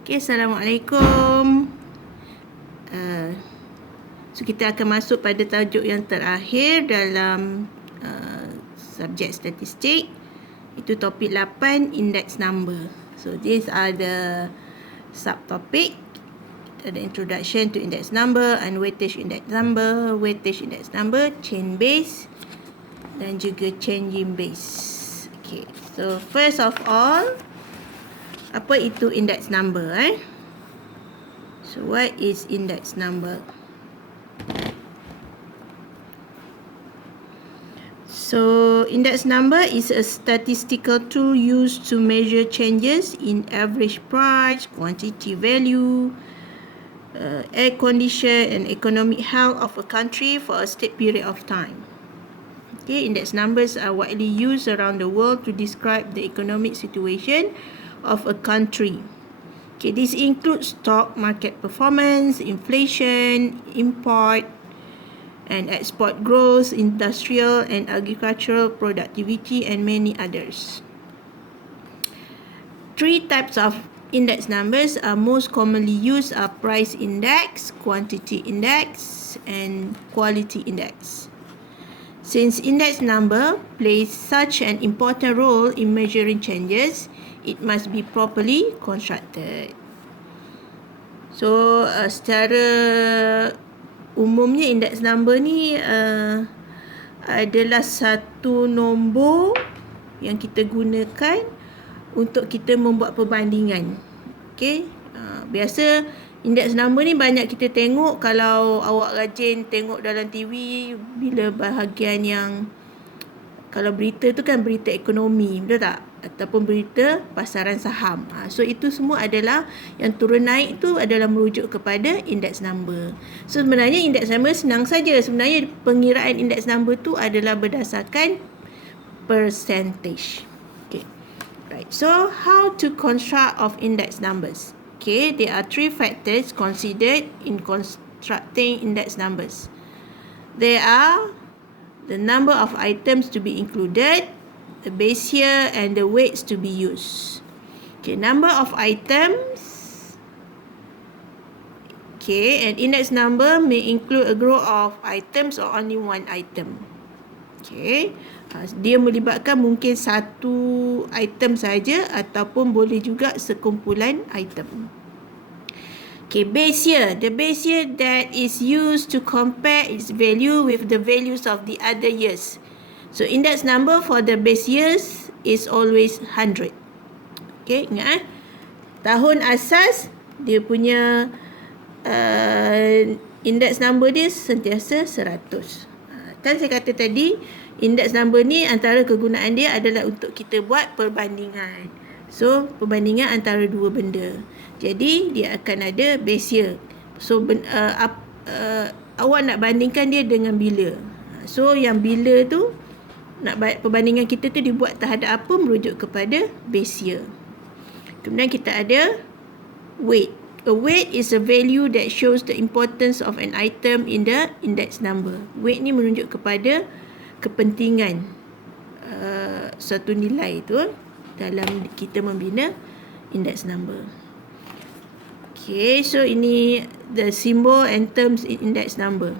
Okay, Assalamualaikum. So kita akan masuk pada tajuk yang terakhir dalam subjek statistik. Itu topik 8, index number. So these are the subtopic. Ada introduction to index number, unweighted index number, weighted index number, chain base dan juga changing base. Okay, so first of all, apa itu index number? So what is index number? So index number is a statistical tool used to measure changes in average price, quantity value, air condition and economic health of a country for a set period of time. Okay, index numbers are widely used around the world to describe the economic situation of a country. Okay, this includes stock market performance, inflation, import and export growth, industrial and agricultural productivity, and many others. 3 types of index numbers are most commonly used are price index, quantity index, and quality index. Since index number plays such an important role in measuring changes, it must be properly constructed. So, secara umumnya index number ni adalah satu nombor yang kita gunakan untuk kita membuat perbandingan. Okey, biasa index number ni banyak kita tengok kalau awak rajin tengok dalam TV bila bahagian yang kalau berita tu kan berita ekonomi, betul tak? Ataupun berita pasaran saham. So itu semua adalah yang turun naik tu adalah merujuk kepada index number. So sebenarnya index number senang saja. Sebenarnya pengiraan index number tu adalah berdasarkan percentage. Okay. Right. So how to construct of index numbers? Okay, there are 3 factors considered in constructing index numbers. There are the number of items to be included, the base year, and the weights to be used. Okay, number of items. Okay, an index number may include a group of items or only one item. Okay, dia melibatkan mungkin satu item saja ataupun boleh juga sekumpulan item. Okay, base year. The base year that is used to compare its value with the values of the other years. So, index number for the base years is always 100. Okay, ingat tahun asas dia punya index number dia sentiasa 100. Kan saya kata tadi, index number ni antara kegunaan dia adalah untuk kita buat perbandingan. So, perbandingan antara dua benda. Jadi, dia akan ada base year. So, awak nak bandingkan dia dengan bila. So, yang bila tu, perbandingan kita tu dibuat terhadap apa merujuk kepada base year. Kemudian kita ada weight. A weight is a value that shows the importance of an item in the index number. Weight ni menunjuk kepada kepentingan satu nilai tu dalam kita membina index number. Okay, so ini the symbol and terms in index number.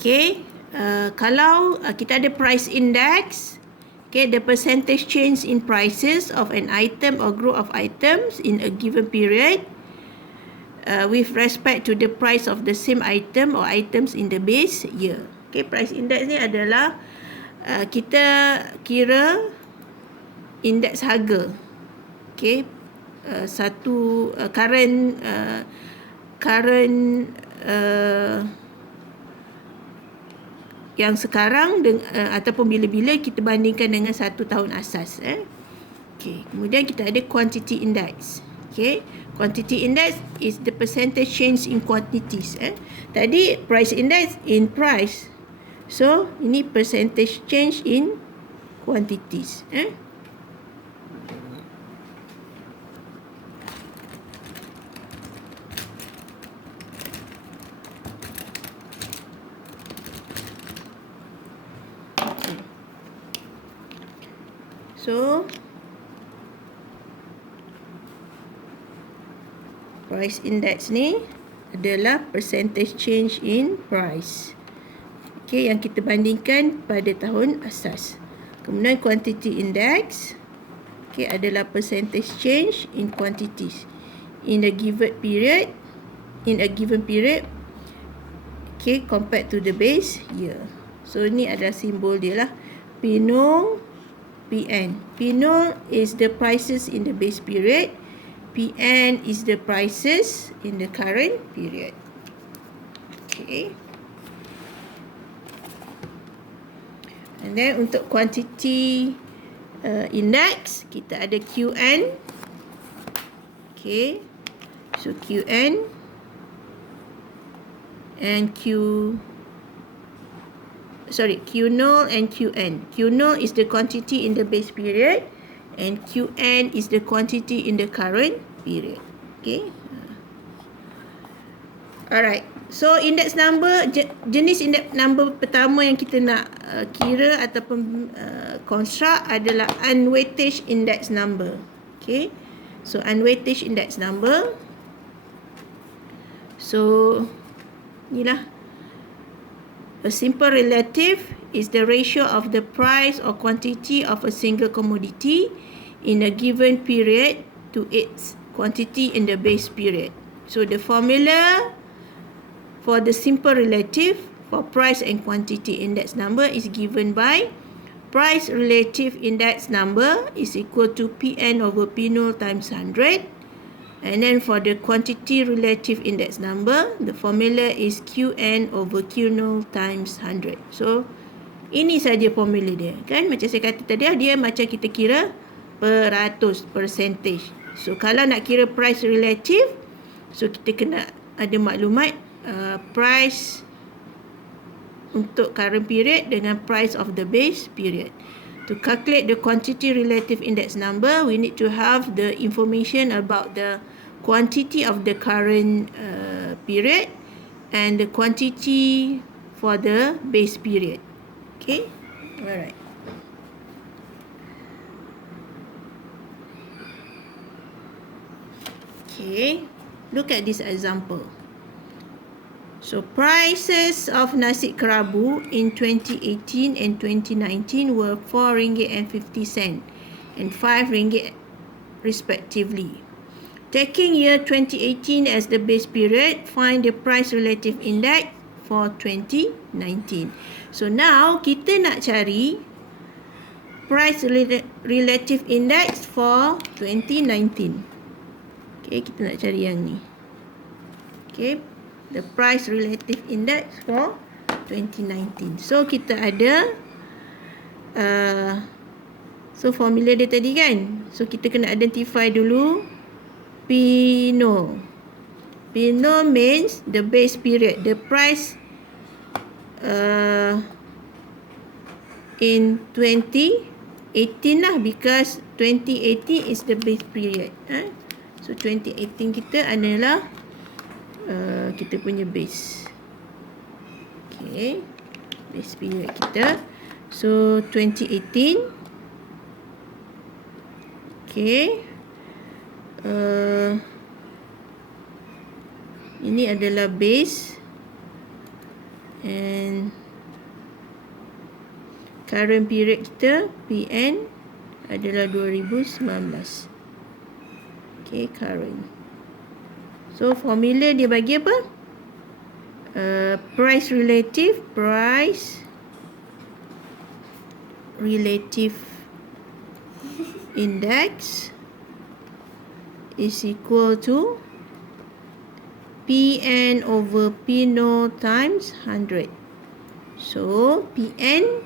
Okay, kalau kita ada price index, okay, the percentage change in prices of an item or group of items in a given period with respect to the price of the same item or items in the base year. Okay, price index ni adalah kita kira indeks harga. Okay, satu current yang sekarang ataupun bila-bila kita bandingkan dengan satu tahun asas. Okay, kemudian kita ada quantity index. Okay, quantity index is the percentage change in quantities. Tadi price index in price. So, ini percentage change in quantities. So, Price index ni adalah percentage change in price. Okay, yang kita bandingkan pada tahun asas. Kemudian quantity index, okay, adalah percentage change in quantities in a given period, okay, compared to the base year. So ni adalah simbol dia lah. P0, PN. P0 is the prices in the base period. PN is the prices in the current period. Okay. And then untuk quantity index, kita ada QN. Okay. So QN and Q0 and QN. Q0 is the quantity in the base period and QN is the quantity in the current period. Okay. Alright. So index number, jenis index number pertama yang kita nak kira ataupun construct adalah unweighted index number. Okay. So unweighted index number. So inilah. A simple relative is the ratio of the price or quantity of a single commodity in a given period to its quantity in the base period. So the formula for the simple relative for price and quantity index number is given by price relative index number is equal to Pn over P0 times 100. And then for the quantity relative index number, the formula is Qn over Q0 times 100. So, ini saja formula dia. Kan? Macam saya kata tadi, dia macam kita kira peratus, percentage. So, kalau nak kira price relative, so kita kena ada maklumat price untuk current period dengan price of the base period. To calculate the quantity relative index number, we need to have the information about the quantity of the current period and the quantity for the base period. Okay, alright. Okay, look at this example. So prices of nasi kerabu in 2018 and 2019 were RM4.50 and RM5 respectively. Taking year 2018 as the base period, find the price relative index for 2019. So now kita nak cari price relative index for 2019. Okay, kita nak cari yang ni. Okay, the price relative index for 2019. So kita ada so formula dia tadi kan. So kita kena identify dulu P0. P0 means the base period, the price in 2018 lah, because 2018 is the base period. So 2018 kita adalah kita punya base. Okay, base period kita. So 2018. Okay. Ini adalah base and current period kita PN adalah 2019. Okay, current. So formula dia bagi apa? Price relative index is equal to Pn over P0 times 100. So Pn,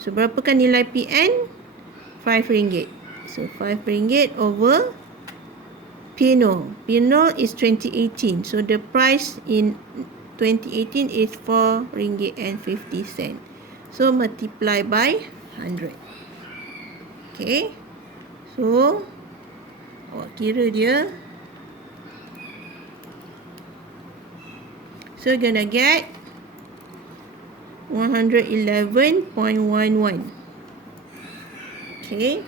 so berapakah nilai Pn? RM5. So RM5 over P0. P0 is 2018. So the price in 2018 is RM4.50. So multiply by 100. Okay. So kira dia. So gonna get 111.11. Okay.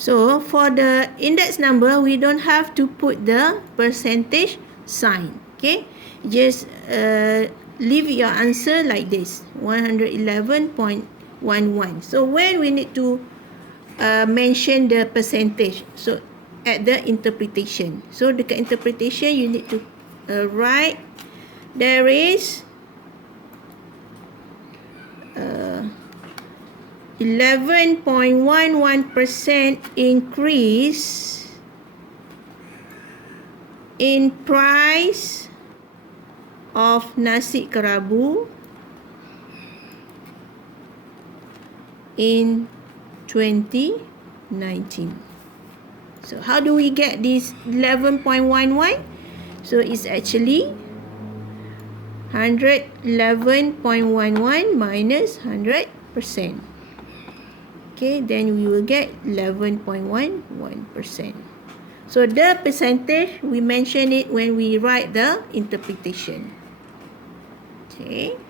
So for the index number, we don't have to put the percentage sign. Okay, just leave your answer like this, 111.11. So when we need to mention the percentage, so at the interpretation. So dekat interpretation, you need to write there is 11.11% increase in price of nasi kerabu in 2019. So how do we get this 11.11? So it's actually 111.11 minus 100%. Okay, then we will get 11.11%. So the percentage, we mention it when we write the interpretation. Okay.